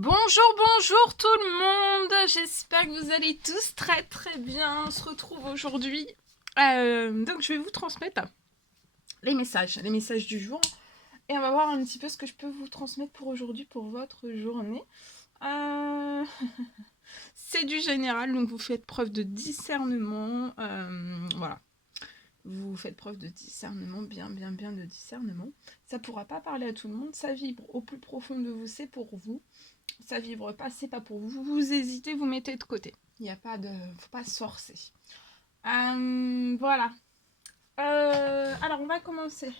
Bonjour tout le monde, j'espère que vous allez tous très bien. On se retrouve aujourd'hui. Donc je vais vous transmettre les messages du jour. Et on va voir un petit peu ce que je peux vous transmettre pour aujourd'hui, pour votre journée. C'est du général, donc vous faites preuve de discernement. Voilà. Vous faites preuve de discernement, bien de discernement. Ça pourra pas parler à tout le monde, ça vibre au plus profond de vous, c'est pour vous. Ça vibre pas, c'est pas pour vous. Vous hésitez, vous mettez de côté. Il n'y a pas de... Faut pas se forcer. Voilà. Alors, on va commencer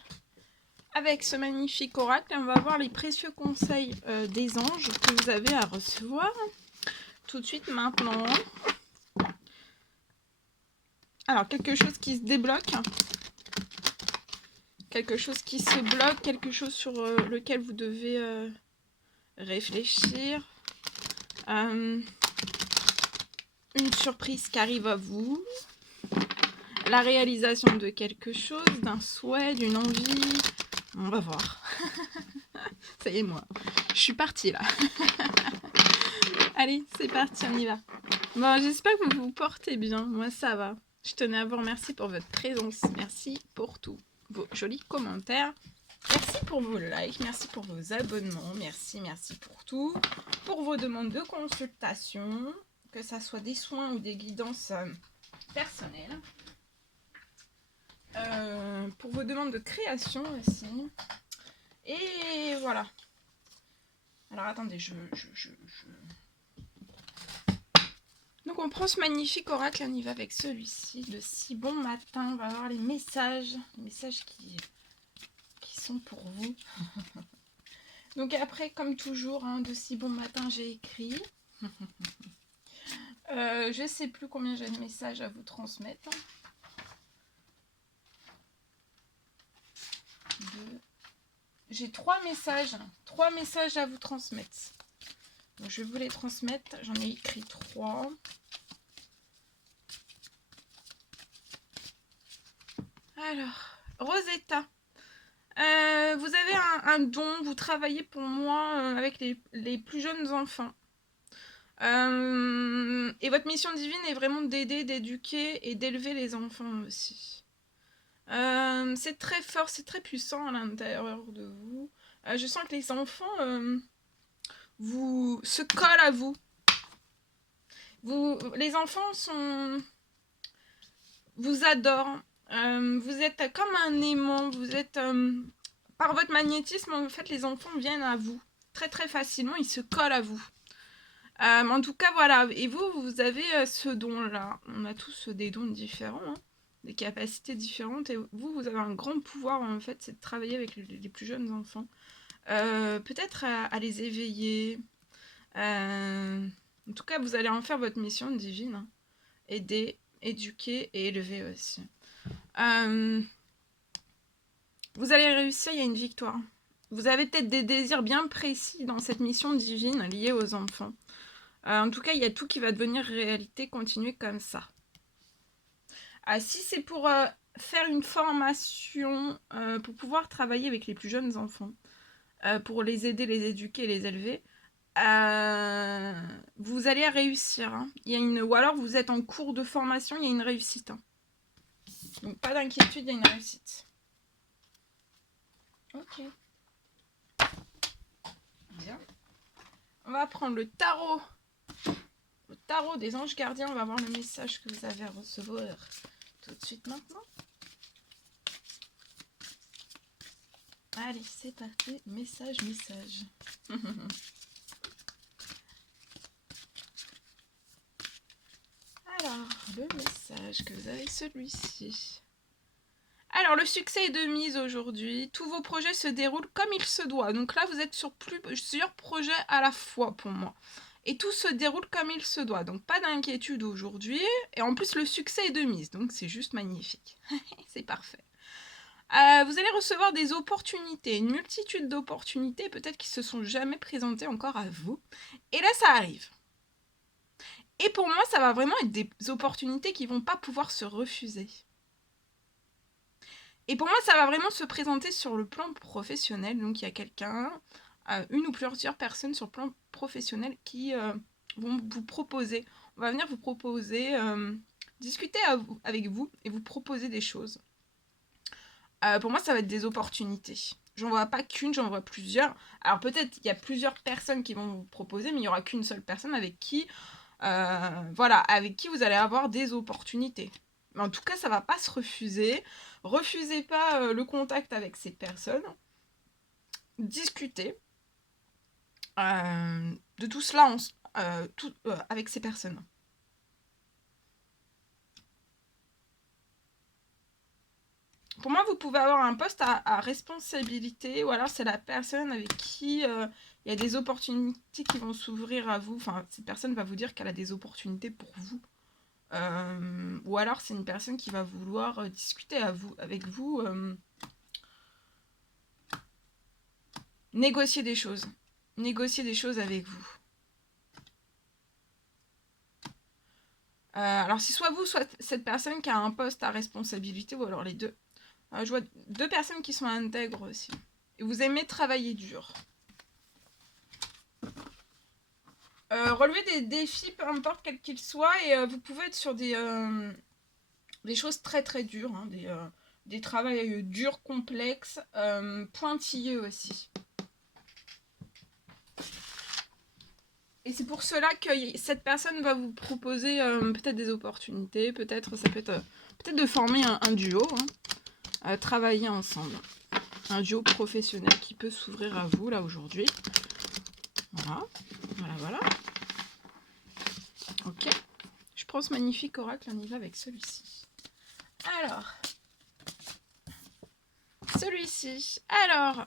avec ce magnifique oracle. On va voir les précieux conseils des anges que vous avez à recevoir. Tout de suite, maintenant. Alors, quelque chose qui se débloque. Quelque chose qui se bloque. Quelque chose sur lequel vous devez réfléchir. Une surprise qui arrive à vous. La réalisation de quelque chose, d'un souhait, d'une envie. On va voir. Ça y est, moi. Je suis partie, là. Allez, c'est parti, on y va. Bon, j'espère que vous vous portez bien. Moi, ça va. Je tenais à vous remercier pour votre présence. Merci pour tous vos jolis commentaires. Merci pour vos likes. Merci pour vos abonnements. Merci pour tout. Pour vos demandes de consultation, que ça soit des soins ou des guidances personnelles. Pour vos demandes de création aussi. Et voilà. Alors attendez, Donc on prend ce magnifique oracle, on y va avec celui-ci, de si bon matin. On va voir les messages qui sont pour vous. Donc après, comme toujours, hein, de si bon matin, j'ai écrit. Je sais plus combien j'ai de messages à vous transmettre. J'ai 3 messages à vous transmettre. Donc, je vais vous les transmettre. J'en ai écrit 3. Alors, Rosetta. Vous avez un don, vous travaillez pour moi avec les plus jeunes enfants. Et votre mission divine est vraiment d'aider, d'éduquer et d'élever les enfants aussi. C'est très fort, c'est très puissant à l'intérieur de vous. Je sens que les enfants se collent à vous. Les enfants vous adorent. Vous êtes comme un aimant. Vous êtes par votre magnétisme, en fait, les enfants viennent à vous très facilement. Ils se collent à vous. En tout cas, voilà. Et vous avez ce don-là. On a tous des dons différents, hein, des capacités différentes. Et vous avez un grand pouvoir, en fait, c'est de travailler avec les plus jeunes enfants. Peut-être à les éveiller. En tout cas, vous allez en faire votre mission divine. Hein. Aider, éduquer et élever aussi. Vous allez réussir, il y a une victoire. Vous avez peut-être des désirs bien précis dans cette mission divine liée aux enfants. En tout cas, il y a tout qui va devenir réalité. Continuez comme ça. Si c'est pour faire une formation, pour pouvoir travailler avec les plus jeunes enfants, pour les aider, les éduquer, les élever, vous allez réussir. Hein. Ou alors vous êtes en cours de formation, il y a une réussite. Hein. Donc pas d'inquiétude, il y a une réussite. Ok. Bien. On va prendre le tarot. Le tarot des anges gardiens. On va voir le message que vous avez à recevoir tout de suite maintenant. Allez, c'est parti. Message. Alors, le message que vous avez, celui-ci. Alors, le succès est de mise aujourd'hui. Tous vos projets se déroulent comme il se doit. Donc là, vous êtes sur plusieurs projets à la fois pour moi. Et tout se déroule comme il se doit. Donc, pas d'inquiétude aujourd'hui. Et en plus, le succès est de mise. Donc, c'est juste magnifique. C'est parfait. Vous allez recevoir des opportunités. Une multitude d'opportunités, peut-être qui se sont jamais présentées encore à vous. Et là, ça arrive. Et pour moi, ça va vraiment être des opportunités qui vont pas pouvoir se refuser. Et pour moi, ça va vraiment se présenter sur le plan professionnel. Donc, il y a quelqu'un une ou plusieurs personnes sur le plan professionnel qui vont vous proposer, on va venir vous proposer, discuter avec vous et vous proposer des choses. Pour moi, ça va être des opportunités. J'en vois pas qu'une, j'en vois plusieurs. Alors peut-être il y a plusieurs personnes qui vont vous proposer, mais il n'y aura qu'une seule personne avec qui, voilà, avec qui vous allez avoir des opportunités. Mais en tout cas, ça va pas se refuser. Refusez pas le contact avec ces personnes. Discutez de tout cela avec ces personnes. Pour moi, vous pouvez avoir un poste à responsabilité, ou alors c'est la personne avec qui il y a des opportunités qui vont s'ouvrir à vous. Enfin, cette personne va vous dire qu'elle a des opportunités pour vous. Ou alors c'est une personne qui va vouloir discuter avec vous, négocier des choses avec vous. Alors c'est soit vous, soit cette personne qui a un poste à responsabilité, ou alors les deux. Je vois deux personnes qui sont intègres aussi. Et vous aimez travailler dur. Relever des défis, peu importe quels qu'ils soient, et vous pouvez être sur des choses très très dures, hein, des travails durs, complexes, pointilleux aussi. Et c'est pour cela que cette personne va vous proposer peut-être des opportunités, peut-être ça peut être peut-être de former un duo, hein, travailler ensemble. Un duo professionnel qui peut s'ouvrir à vous là aujourd'hui. Voilà, voilà, voilà. Ok. Je prends ce magnifique oracle, on y va avec celui-ci. Alors, celui-ci. Alors,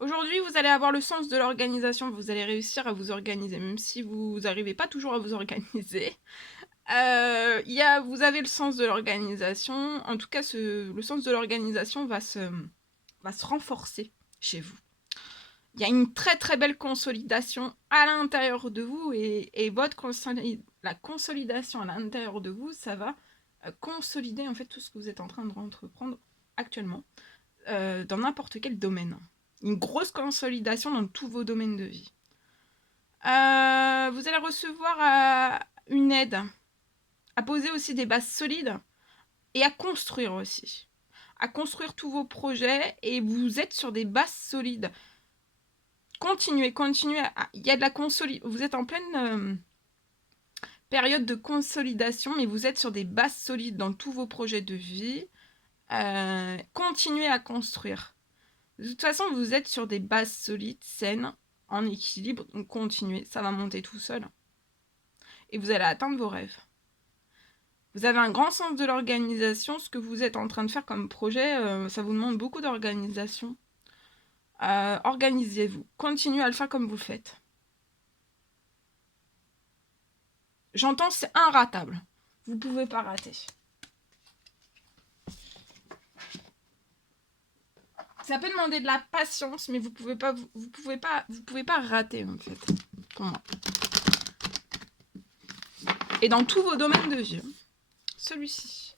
aujourd'hui, vous allez avoir le sens de l'organisation. Vous allez réussir à vous organiser, même si vous n'arrivez pas toujours à vous organiser. Vous avez le sens de l'organisation. En tout cas, le sens de l'organisation va se renforcer chez vous. Il y a une très très belle consolidation à l'intérieur de vous et la consolidation à l'intérieur de vous, ça va consolider en fait tout ce que vous êtes en train de entreprendre actuellement dans n'importe quel domaine. Une grosse consolidation dans tous vos domaines de vie. Vous allez recevoir une aide à poser aussi des bases solides et à construire aussi. À construire tous vos projets et vous êtes sur des bases solides. Continuez. Il y a de la consolidation. Vous êtes en pleine période de consolidation, mais vous êtes sur des bases solides dans tous vos projets de vie. Continuez à construire. De toute façon, vous êtes sur des bases solides, saines, en équilibre. Donc continuez, ça va monter tout seul. Et vous allez atteindre vos rêves. Vous avez un grand sens de l'organisation. Ce que vous êtes en train de faire comme projet, ça vous demande beaucoup d'organisation. Organisez-vous. Continuez à le faire comme vous le faites. J'entends, c'est inratable. Vous ne pouvez pas rater. Ça peut demander de la patience, mais vous pouvez pas rater en fait. Pour moi. Et dans tous vos domaines de vie. Celui-ci.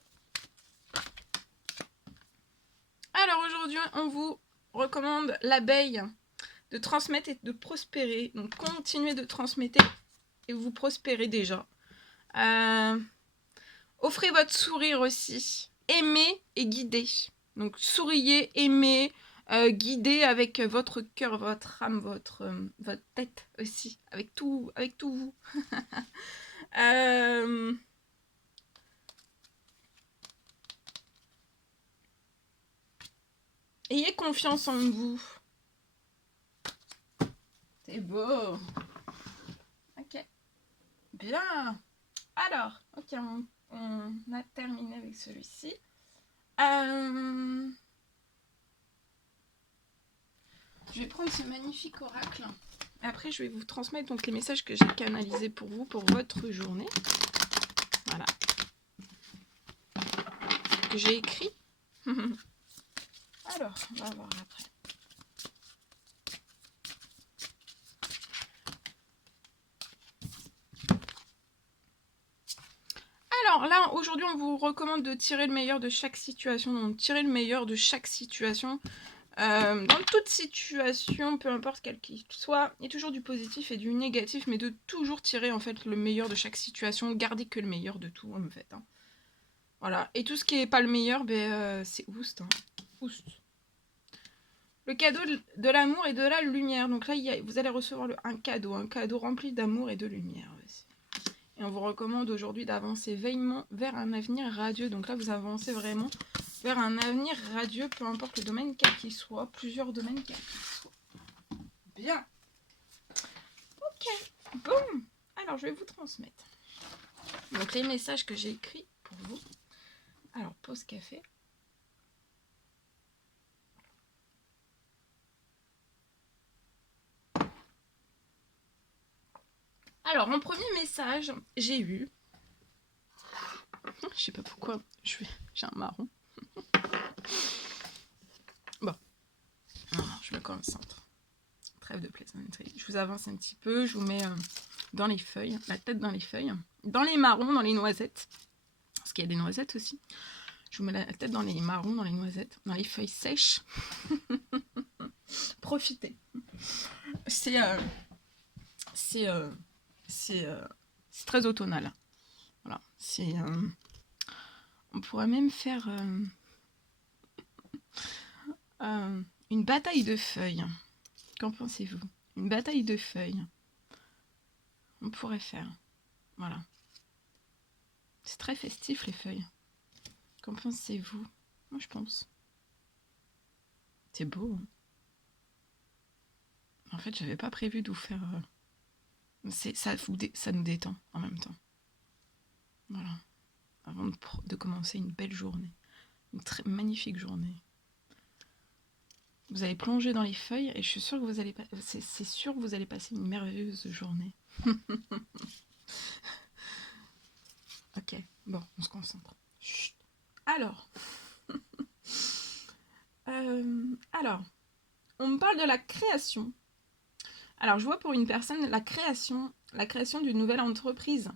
Alors aujourd'hui, on vous recommande l'abeille, de transmettre et de prospérer. Donc continuez de transmettre et vous prospérez déjà. Offrez votre sourire aussi. Aimez et guidez. Donc souriez, aimez, guidez avec votre cœur, votre âme, votre tête aussi. Avec tout vous. Ayez confiance en vous. C'est beau. Ok. Bien. Alors, ok, on a terminé avec celui-ci. Je vais prendre ce magnifique oracle. Après, je vais vous transmettre donc les messages que j'ai canalisés pour vous, pour votre journée. Voilà. Que j'ai écrit. Alors, on va voir après. Alors là, aujourd'hui, on vous recommande de tirer le meilleur de chaque situation. Donc, tirer le meilleur de chaque situation. Dans toute situation, peu importe quelle qu'il soit, il y a toujours du positif et du négatif, mais de toujours tirer en fait le meilleur de chaque situation, garder que le meilleur de tout en fait. Hein. Voilà. Et tout ce qui n'est pas le meilleur, c'est oust. Hein. Oust. Le cadeau de l'amour et de la lumière. Donc là, vous allez recevoir un cadeau rempli d'amour et de lumière aussi. Et on vous recommande aujourd'hui d'avancer veillement vers un avenir radieux. Donc là, vous avancez vraiment vers un avenir radieux, peu importe le domaine quel qu'il soit, plusieurs domaines quels qu'ils soient. Bien. Ok. Bon. Alors, je vais vous transmettre. Donc, les messages que j'ai écrits pour vous. Alors, pause café. Alors, en premier message, j'ai eu... Je sais pas pourquoi, j'ai un marron. Bon. Alors, je me concentre. Trêve de plaisanterie. Je vous avance un petit peu, je vous mets dans les feuilles, la tête dans les feuilles. Dans les marrons, dans les noisettes. Parce qu'il y a des noisettes aussi. Je vous mets la tête dans les marrons, dans les noisettes, dans les feuilles sèches. Profitez. C'est très automnal. Voilà. On pourrait même faire une bataille de feuilles. Qu'en pensez-vous? Une bataille de feuilles. On pourrait faire. Voilà. C'est très festif les feuilles. Qu'en pensez-vous? Moi je pense. C'est beau. Hein. En fait, j'avais pas prévu de vous faire. Ça nous détend en même temps. Voilà. Avant de commencer une belle journée. Une très magnifique journée. Vous allez plonger dans les feuilles et je suis sûre que c'est sûr que vous allez passer une merveilleuse journée. Ok, bon, on se concentre. Chut. Alors, on me parle de la création. Alors, je vois pour une personne la création d'une nouvelle entreprise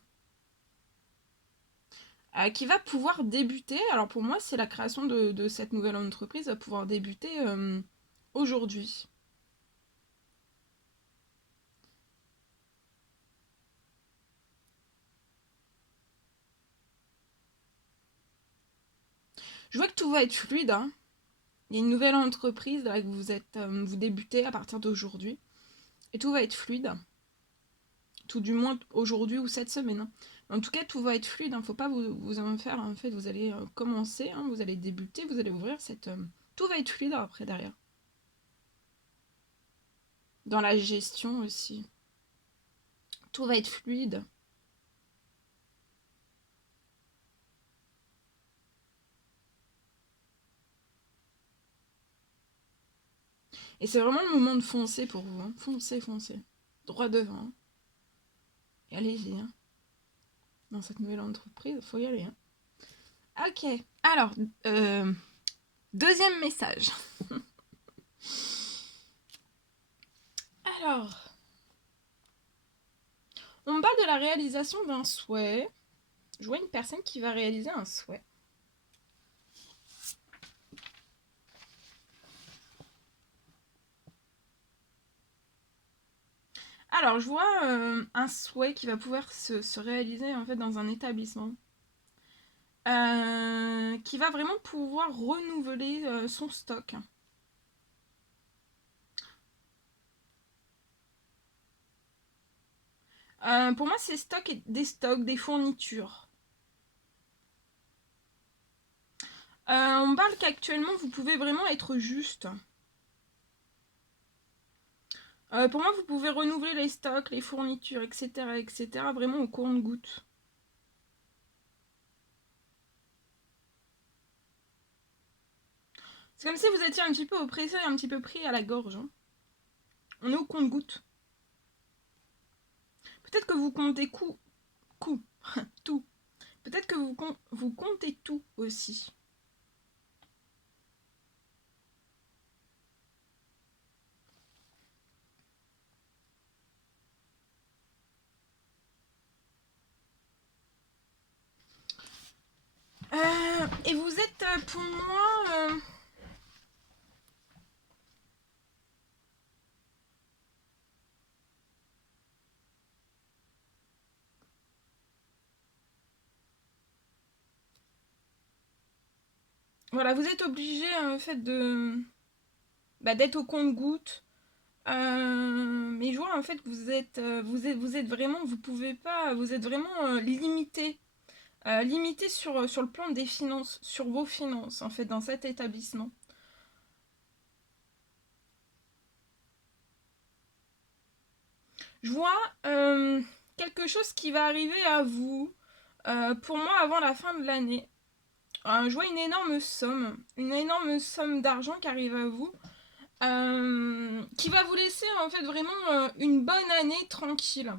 qui va pouvoir débuter. Alors, pour moi, c'est la création de cette nouvelle entreprise va pouvoir débuter aujourd'hui. Je vois que tout va être fluide. Hein. Il y a une nouvelle entreprise là, que vous débutez à partir d'aujourd'hui. Et tout va être fluide. Tout du moins aujourd'hui ou cette semaine. Hein. En tout cas, tout va être fluide. Il ne faut pas vous en faire. En fait, vous allez commencer, hein, vous allez débuter, vous allez ouvrir cette... tout va être fluide après, derrière. Dans la gestion aussi. Tout va être fluide. Et c'est vraiment le moment de foncer pour vous. Hein. Foncez, foncez. Droit devant. Hein. Et allez-y. Hein. Dans cette nouvelle entreprise, il faut y aller. Hein. Ok. Alors, deuxième message. Alors, on me parle de la réalisation d'un souhait. Je vois une personne qui va réaliser un souhait. Alors, je vois un souhait qui va pouvoir se réaliser en fait dans un établissement. Qui va vraiment pouvoir renouveler son stock. Pour moi, c'est des stocks, des fournitures. On me parle qu'actuellement, vous pouvez vraiment être juste. Pour moi, vous pouvez renouveler les stocks, les fournitures, etc., vraiment au compte-gouttes. C'est comme si vous étiez un petit peu oppressé et un petit peu pris à la gorge. Hein. On est au compte-gouttes. Peut-être que vous comptez tout. Peut-être que vous comptez tout aussi. Et vous êtes pour moi... Voilà, vous êtes obligé en fait d'être au compte-gouttes. Mais je vois en fait que vous êtes vraiment, vous pouvez pas, vous êtes vraiment limité. Limité sur le plan des finances, sur vos finances en fait dans cet établissement. Je vois quelque chose qui va arriver à vous pour moi avant la fin de l'année. Je vois une énorme somme d'argent qui arrive à vous, qui va vous laisser en fait vraiment une bonne année tranquille.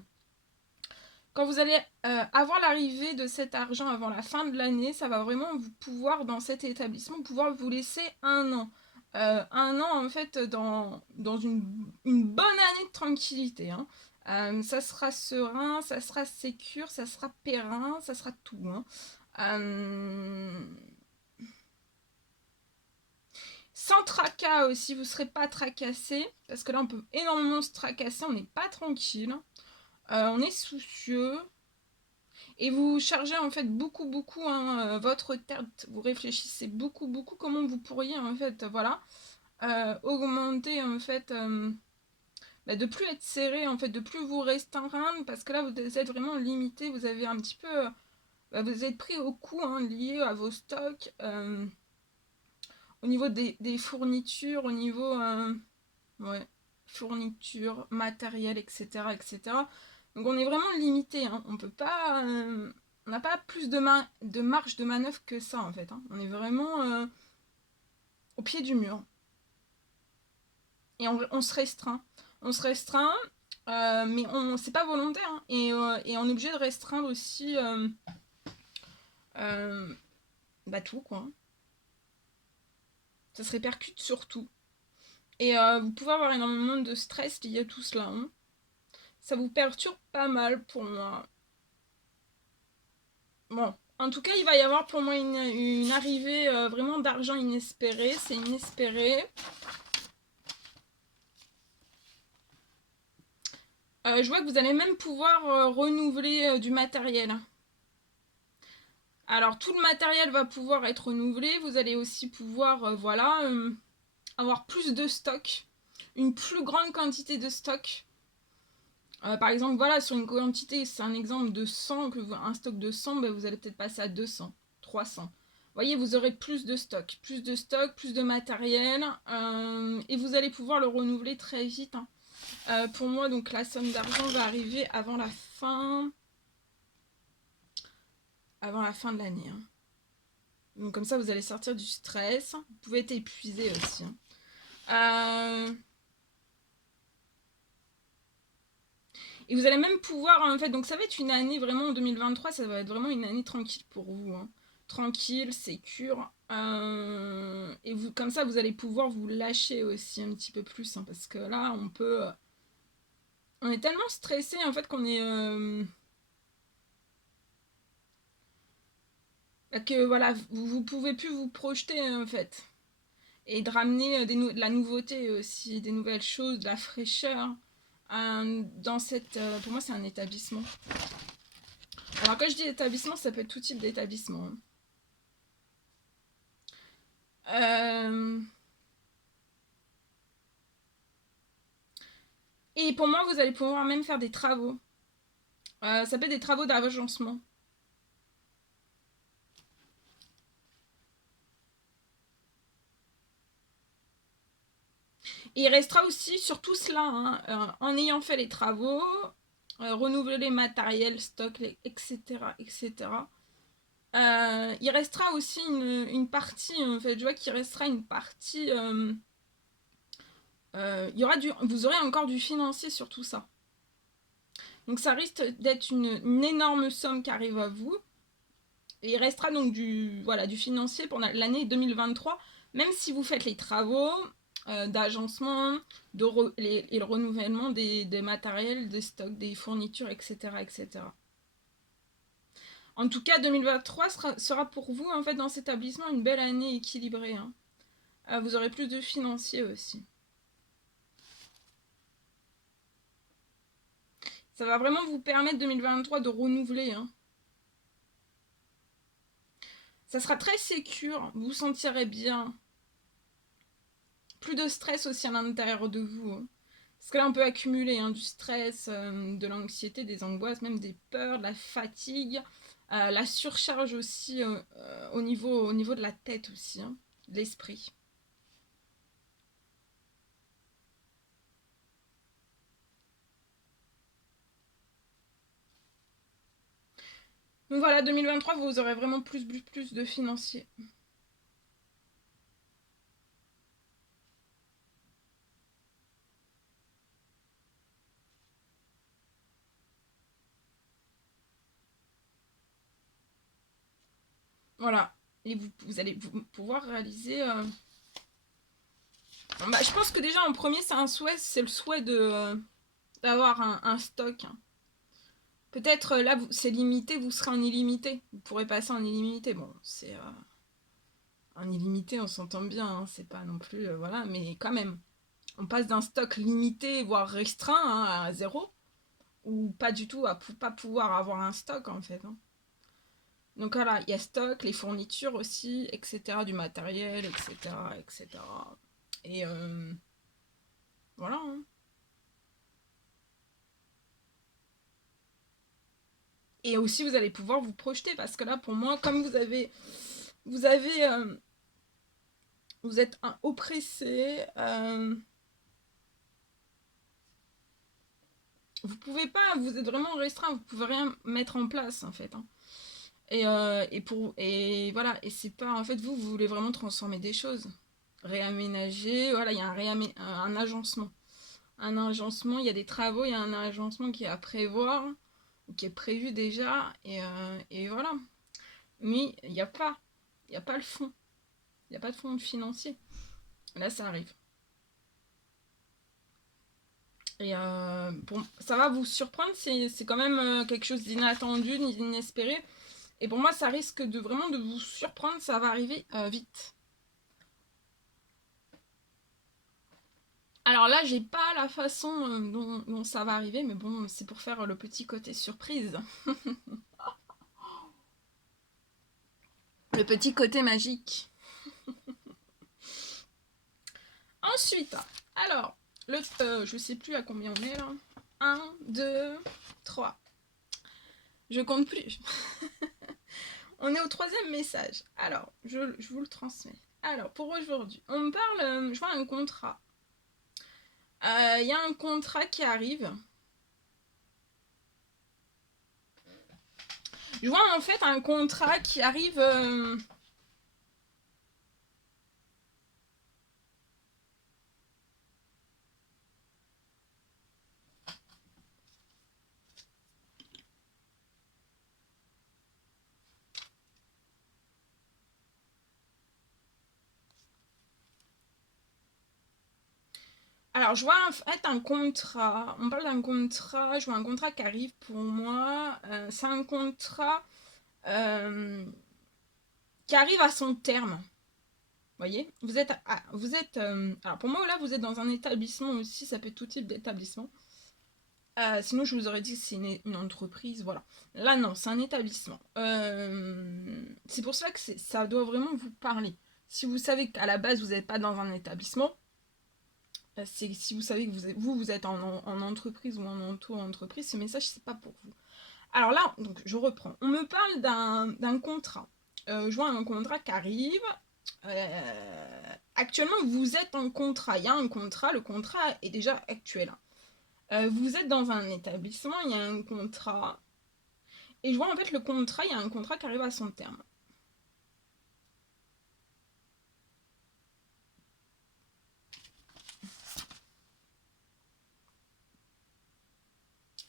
Quand vous allez avoir l'arrivée de cet argent avant la fin de l'année, ça va vraiment vous pouvoir, dans cet établissement, pouvoir vous laisser un an. Un an, en fait, dans une bonne année de tranquillité. Hein. Ça sera serein, ça sera sécure, ça sera périn, ça sera tout. Hein. Euh, Sans tracas aussi, vous ne serez pas tracassé, parce que là, on peut énormément se tracasser, on n'est pas tranquille. On est soucieux. Et vous chargez en fait beaucoup hein, votre tête, vous réfléchissez beaucoup comment vous pourriez en fait, voilà, augmenter en fait, de plus être serré en fait, de plus vous restreindre parce que là vous êtes vraiment limité, vous avez un petit peu, vous êtes pris au coup hein, lié à vos stocks, au niveau des fournitures, au niveau, ouais, fournitures, matériel, etc. Donc on est vraiment limité, hein. On peut pas, on n'a pas plus de marge de manœuvre que ça en fait. Hein. On est vraiment au pied du mur. Et on se restreint. On se restreint, mais c'est pas volontaire. Hein. Et on est obligé de restreindre aussi euh, tout quoi. Ça se répercute sur tout. Et vous pouvez avoir énormément de stress lié à tout cela. Hein. Ça vous perturbe pas mal pour moi. Bon, en tout cas, il va y avoir pour moi une arrivée vraiment d'argent inespéré. C'est inespéré. Je vois que vous allez même pouvoir renouveler du matériel. Alors, tout le matériel va pouvoir être renouvelé. Vous allez aussi pouvoir, voilà, avoir plus de stock. Une plus grande quantité de stock. Par exemple, voilà, sur une quantité, c'est un exemple de 100, un stock de 100, ben, vous allez peut-être passer à 200, 300. Vous voyez, vous aurez plus de stock, plus de matériel, et vous allez pouvoir le renouveler très vite. Hein. Pour moi, donc la somme d'argent va arriver avant la fin de l'année. Hein. Donc comme ça, vous allez sortir du stress. Vous pouvez être épuisé aussi. Hein. Et vous allez même pouvoir, en fait, donc ça va être une année vraiment en 2023, ça va être vraiment une année tranquille pour vous. Hein. Tranquille, sécure. Et vous, comme ça, vous allez pouvoir vous lâcher aussi un petit peu plus. Hein, parce que là, on est tellement stressé en fait qu'on est. Que voilà, vous pouvez plus vous projeter en fait. Et de ramener de la nouveauté aussi, des nouvelles choses, de la fraîcheur. Dans cette. Pour moi, c'est un établissement. Alors, quand je dis établissement, ça peut être tout type d'établissement. Et pour moi, vous allez pouvoir même faire des travaux. Ça peut être des travaux d'agencement. Et il restera aussi sur tout cela, hein, en ayant fait les travaux, renouveler les matériels, stock, etc. Il restera aussi une partie, en fait, je vois qu'il restera une partie. Vous aurez encore du financier sur tout ça. Donc ça risque d'être une énorme somme qui arrive à vous. Et il restera donc du financier pour l'année 2023, même si vous faites les travaux d'agencement et le renouvellement des matériels, des stocks, des fournitures, etc. En tout cas, 2023 sera pour vous, en fait, dans cet établissement, une belle année équilibrée. Hein. Vous aurez plus de financiers aussi. Ça va vraiment vous permettre 2023 de renouveler. Hein. Ça sera très sécure, vous vous sentirez bien. Plus de stress aussi à l'intérieur de vous, hein. Parce que là, on peut accumuler hein, du stress, de l'anxiété, des angoisses, même des peurs, de la fatigue, la surcharge aussi au niveau de la tête aussi, hein, de l'esprit. Donc voilà, 2023, vous aurez vraiment plus de financiers. Voilà. Et vous allez pouvoir réaliser... Bah, je pense que déjà en premier, c'est un souhait, c'est le souhait d'avoir un stock, hein. Peut-être là, c'est limité, vous serez en illimité. Vous pourrez passer en illimité. Bon, c'est en illimité, on s'entend bien, hein, c'est pas non plus. Voilà, mais quand même. On passe d'un stock limité, voire restreint, hein, à zéro, ou pas du tout, à pas pouvoir avoir un stock en fait, hein. Donc voilà, il y a stock, les fournitures aussi, etc., du matériel, etc., etc. Et voilà, hein. Et aussi, vous allez pouvoir vous projeter parce que là, pour moi, comme vous avez, vous êtes un oppressé, vous pouvez pas, vous êtes vraiment restreint, vous pouvez rien mettre en place en fait, hein. Et voilà, et c'est pas en fait vous voulez vraiment transformer des choses, réaménager, voilà, il y a un agencement. Un agencement, il y a des travaux, il y a un agencement qui est à prévoir, qui est prévu déjà, et voilà. Mais il n'y a pas le fond, il n'y a pas de fonds financier. Là, ça arrive. Et bon, ça va vous surprendre, c'est quand même quelque chose d'inattendu, d'inespéré. Et pour moi, ça risque de vraiment de vous surprendre, ça va arriver vite. Alors là, j'ai pas la façon dont ça va arriver, mais bon, c'est pour faire le petit côté surprise. Le petit côté magique. Ensuite, alors, je sais plus à combien on est là. Un, 2, 3. Je compte plus. On est au troisième message. Alors, je vous le transmets. Alors, pour aujourd'hui, on me parle, je vois un contrat. Il y a un contrat qui arrive. Je vois en fait un contrat qui arrive. Alors, je vois en fait un contrat. On parle d'un contrat. Je vois un contrat qui arrive pour moi. C'est un contrat euh, qui arrive à son terme. Voyez, vous êtes, alors pour moi là, vous êtes dans un établissement aussi. Ça peut être tout type d'établissement. Sinon, je vous aurais dit que c'est une entreprise, voilà. Là, non, c'est un établissement. C'est pour ça que ça doit vraiment vous parler. Si vous savez qu'à la base, vous n'êtes pas dans un établissement, c'est si vous savez que vous êtes en entreprise ou en auto-entreprise, ce message, c'est pas pour vous. Alors là, donc, je reprends. On me parle d'un contrat. Je vois un contrat qui arrive. Actuellement, vous êtes en contrat. Il y a un contrat. Le contrat est déjà actuel. Vous êtes dans un établissement, il y a un contrat. Et je vois en fait le contrat, il y a un contrat qui arrive à son terme.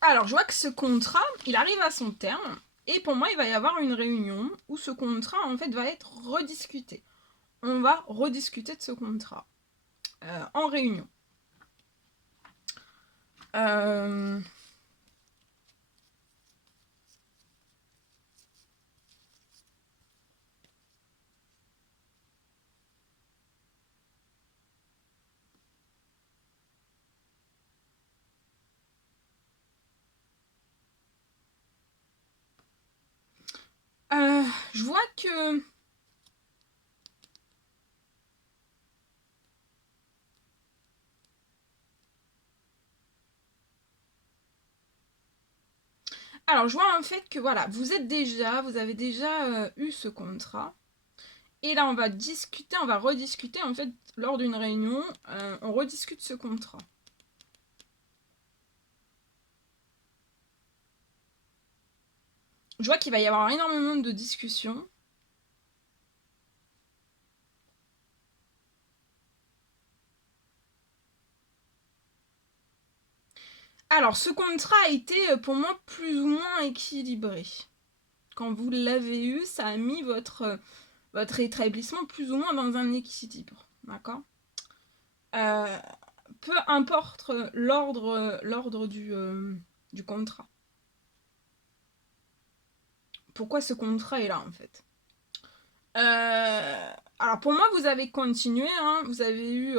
Alors, je vois que ce contrat, il arrive à son terme. Et pour moi, il va y avoir une réunion où ce contrat, en fait, va être rediscuté. On va rediscuter de ce contrat en réunion. Euh, je vois que Alors, je vois en fait que voilà, vous avez déjà eu ce contrat. Et là, on va discuter, on va rediscuter en fait lors d'une réunion, on rediscute ce contrat. Je vois qu'il va y avoir énormément de discussions. Alors, ce contrat a été pour moi plus ou moins équilibré. Quand vous l'avez eu, ça a mis votre établissement plus ou moins dans un équilibre. D'accord Peu importe l'ordre du contrat. Pourquoi ce contrat est là en fait alors pour moi, vous avez continué, hein, vous avez eu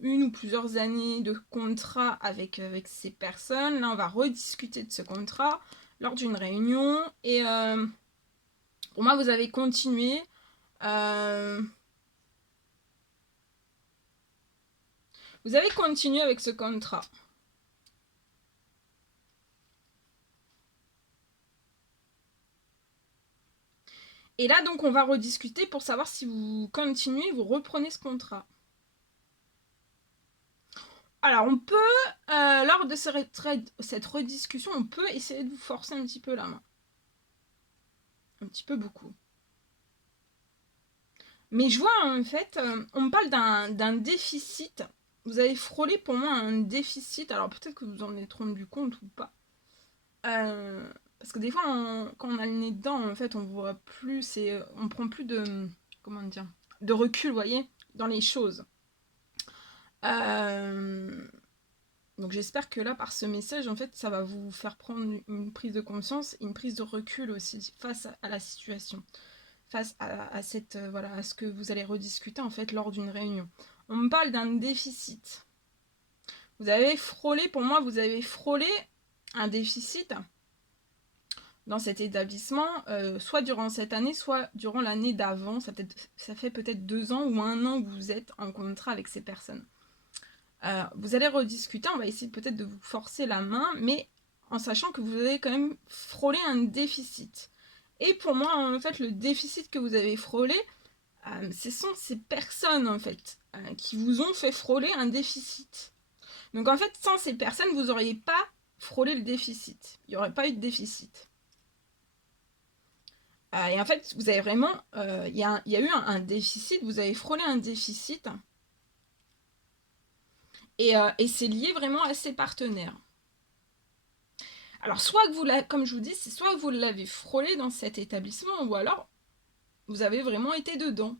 une ou plusieurs années de contrat avec ces personnes. Là, on va rediscuter de ce contrat lors d'une réunion. Et pour moi, vous avez continué. Vous avez continué avec ce contrat. Et là, donc, on va rediscuter pour savoir si vous continuez, vous reprenez ce contrat. Alors, on peut, lors de cette rediscussion, on peut essayer de vous forcer un petit peu la main. Un petit peu beaucoup. Mais je vois, en fait, on me parle d'un déficit. Vous avez frôlé pour moi un déficit. Alors, peut-être que vous en êtes rendu compte ou pas. Parce que des fois, quand on a le nez dedans, en fait, on voit plus et on prend plus de... Comment dire de recul, vous voyez, dans les choses. Donc j'espère que là, par ce message, en fait, ça va vous faire prendre une prise de conscience et une prise de recul aussi face à la situation, face à cette, voilà, à ce que vous allez rediscuter en fait lors d'une réunion. On me parle d'un déficit. Vous avez frôlé, pour moi, vous avez frôlé un déficit dans cet établissement, soit durant cette année, soit durant l'année d'avant. Ça fait peut-être 2 ans ou 1 an que vous êtes en contrat avec ces personnes. Vous allez rediscuter, on va essayer peut-être de vous forcer la main, mais en sachant que vous avez quand même frôlé un déficit. Et pour moi, en fait, le déficit que vous avez frôlé, ce sont ces personnes, en fait, qui vous ont fait frôler un déficit. Donc, en fait, sans ces personnes, vous n'auriez pas frôlé le déficit. Il n'y aurait pas eu de déficit. Et en fait, vous avez vraiment... Il y a eu un déficit, vous avez frôlé un déficit. Et c'est lié vraiment à ses partenaires. Alors, soit que vous l'avez, comme je vous dis, c'est soit vous l'avez frôlé dans cet établissement, ou alors vous avez vraiment été dedans.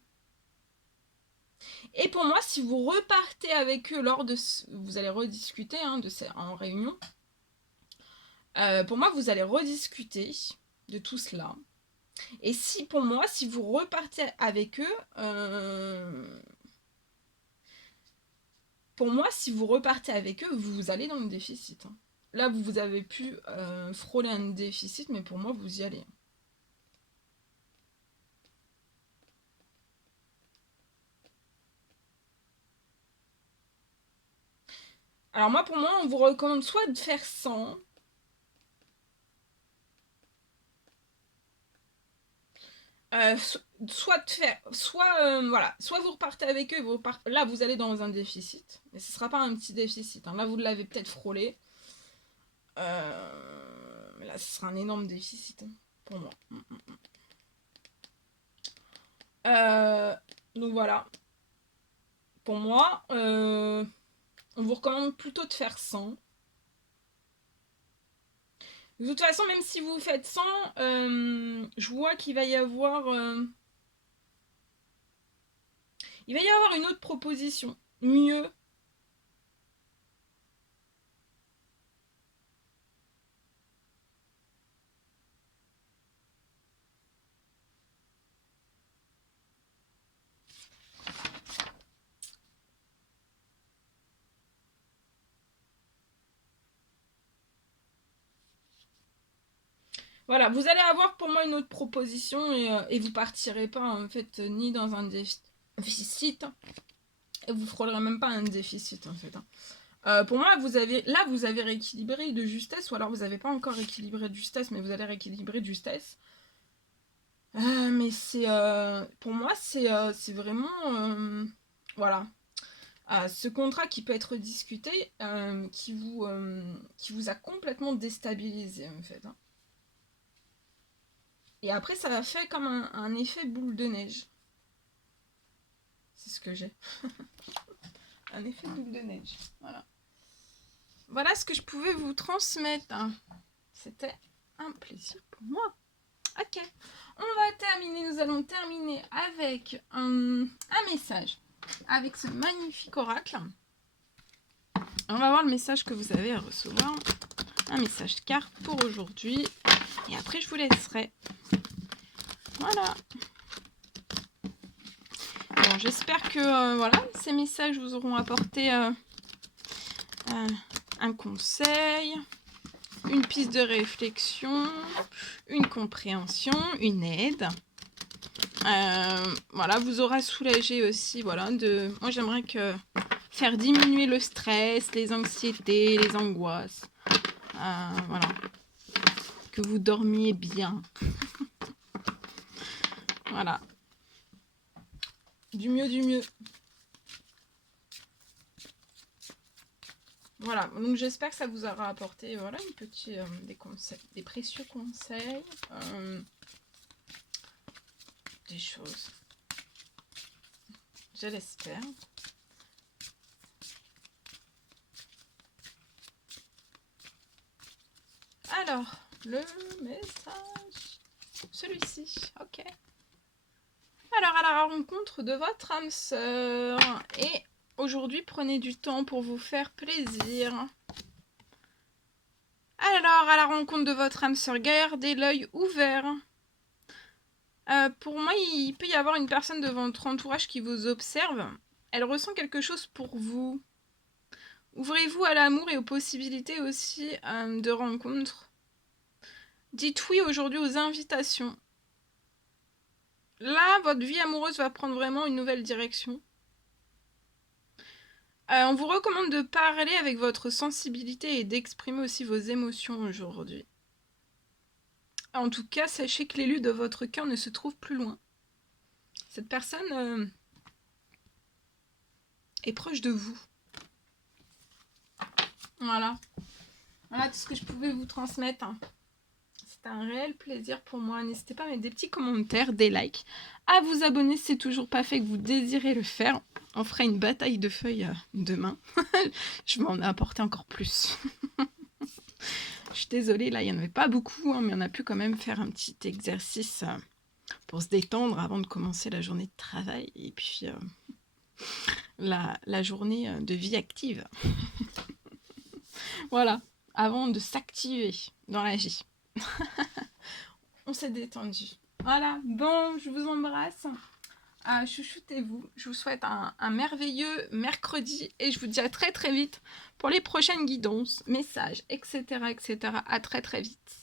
Et pour moi, si vous repartez avec eux vous allez rediscuter en réunion. Pour moi, vous allez rediscuter de tout cela. Et pour moi, si vous repartez avec eux, pour moi, si vous repartez avec eux, vous allez dans le déficit. Là, vous avez pu frôler un déficit, mais pour moi, vous y allez. Alors moi, pour moi, on vous recommande soit de faire 100, soit de faire, voilà, soit vous repartez avec eux, là vous allez dans un déficit, mais ce sera pas un petit déficit. Là vous l'avez peut-être frôlé, mais là ce sera un énorme déficit pour moi. Donc voilà, pour moi, on vous recommande plutôt de faire 100. De toute façon, même si vous faites 100, je vois qu'il va y avoir... il va y avoir une autre proposition, mieux. Voilà, vous allez avoir pour moi une autre proposition et vous partirez pas en fait ni dans un déficit et vous frôlerez même pas un déficit en fait. Pour moi, vous avez rééquilibré de justesse, ou alors vous n'avez pas encore rééquilibré de justesse, mais vous allez rééquilibrer de justesse. Mais pour moi, c'est vraiment... voilà. Ce contrat qui peut être discuté, qui vous a complètement déstabilisé, en fait. Hein. Et après, ça a fait comme un effet boule de neige. C'est ce que j'ai. Un effet boule de neige. Voilà. Voilà ce que je pouvais vous transmettre. Hein. C'était un plaisir pour moi. Ok. Nous allons terminer avec un message. Avec ce magnifique oracle. On va voir le message que vous avez à recevoir. Un message de carte pour aujourd'hui. Et après, je vous laisserai. Voilà. Bon, j'espère que voilà, ces messages vous auront apporté un conseil, une piste de réflexion, une compréhension, une aide. Voilà, vous aura soulagé aussi. Voilà, moi, j'aimerais faire diminuer le stress, les anxiétés, les angoisses. Voilà. Que vous dormiez bien. Voilà. Du mieux, du mieux. Voilà, donc j'espère que ça vous aura apporté voilà, des conseils, des précieux conseils, des choses. Je l'espère. Alors, le message, celui-ci, ok. Alors, à la rencontre de votre âme sœur. Et aujourd'hui, prenez du temps pour vous faire plaisir. Alors, à la rencontre de votre âme sœur, gardez l'œil ouvert. Pour moi, il peut y avoir une personne de votre entourage qui vous observe. Elle ressent quelque chose pour vous. Ouvrez-vous à l'amour et aux possibilités aussi de rencontres. Dites oui aujourd'hui aux invitations. Là, votre vie amoureuse va prendre vraiment une nouvelle direction. On vous recommande de parler avec votre sensibilité et d'exprimer aussi vos émotions aujourd'hui. En tout cas, sachez que l'élu de votre cœur ne se trouve plus loin. Cette personne est proche de vous. Voilà. Voilà tout ce que je pouvais vous transmettre. Hein. C'était un réel plaisir pour moi. N'hésitez pas à mettre des petits commentaires, des likes, à vous abonner si c'est toujours pas fait que vous désirez le faire. On fera une bataille de feuilles demain. Je vais en apporter encore plus. Je suis désolée, là, il n'y en avait pas beaucoup, hein, mais on a pu quand même faire un petit exercice pour se détendre avant de commencer la journée de travail et puis la journée de vie active. Voilà, avant de s'activer dans la vie. On s'est détendu. Voilà, bon, je vous embrasse. Chouchoutez-vous. Je vous souhaite un merveilleux mercredi et je vous dis à très très vite pour les prochaines guidances, messages, etc. etc. À très très vite.